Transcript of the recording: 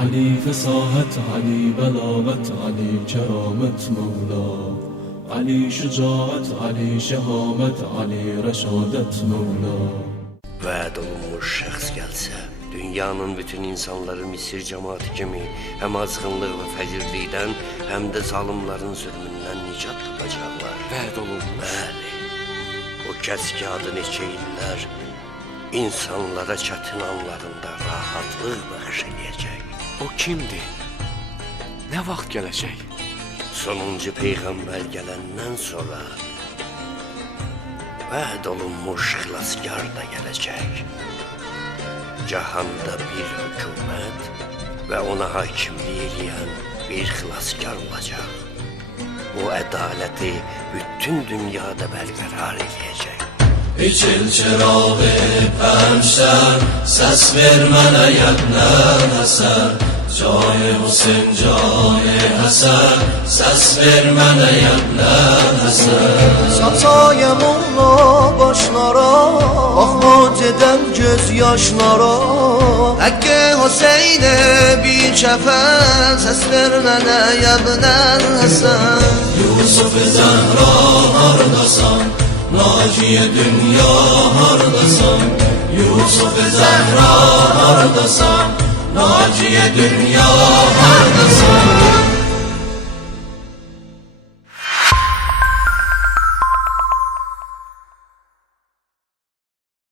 علی فصاحت، علی بلاغت، علی کرامت مولا. علی şecaat, Ali şehamet, Ali reşadet Mevla. Vəd olunmuş şəxs gəlsə, dünyanın bütün insanları Misir cəmaatı kimi həm azğınlıq və fəcirlikdən, həm də zalimların zülmündən nicat tapacaqlar. Vəd olunmuş. Bəli, o kəs ki adı neçə illər insanlara çətin anlarında rahatlıq bəxş eləyəcək. O kimdir? Nə vaxt gələcək? Sonuncu Peyğəmbər gələndən sonra vəd olunmuş xilaskar da gələcək. Cahanda bir hökumət və ona hakimlik eləyən bir xilaskar olacaq. Bu ədaləti bütün dünyada bərqərar eləyəcək. İçil çırağı pəmşər, səs vermənə yəbnən həsən. Cani Hüseyin, cani Həsən, səs vermənə yəbnən həsən. Sataya molla başlara, baxma gedən göz yaşlara. Həqqə Hüseynə bir kəfən, səs vermənə yəbnən Həsən. Yusuf Zəhra hardasan, Naciye dünya hardasan. Yusuf Zəhra hardasan, Naciye dünya hardasan.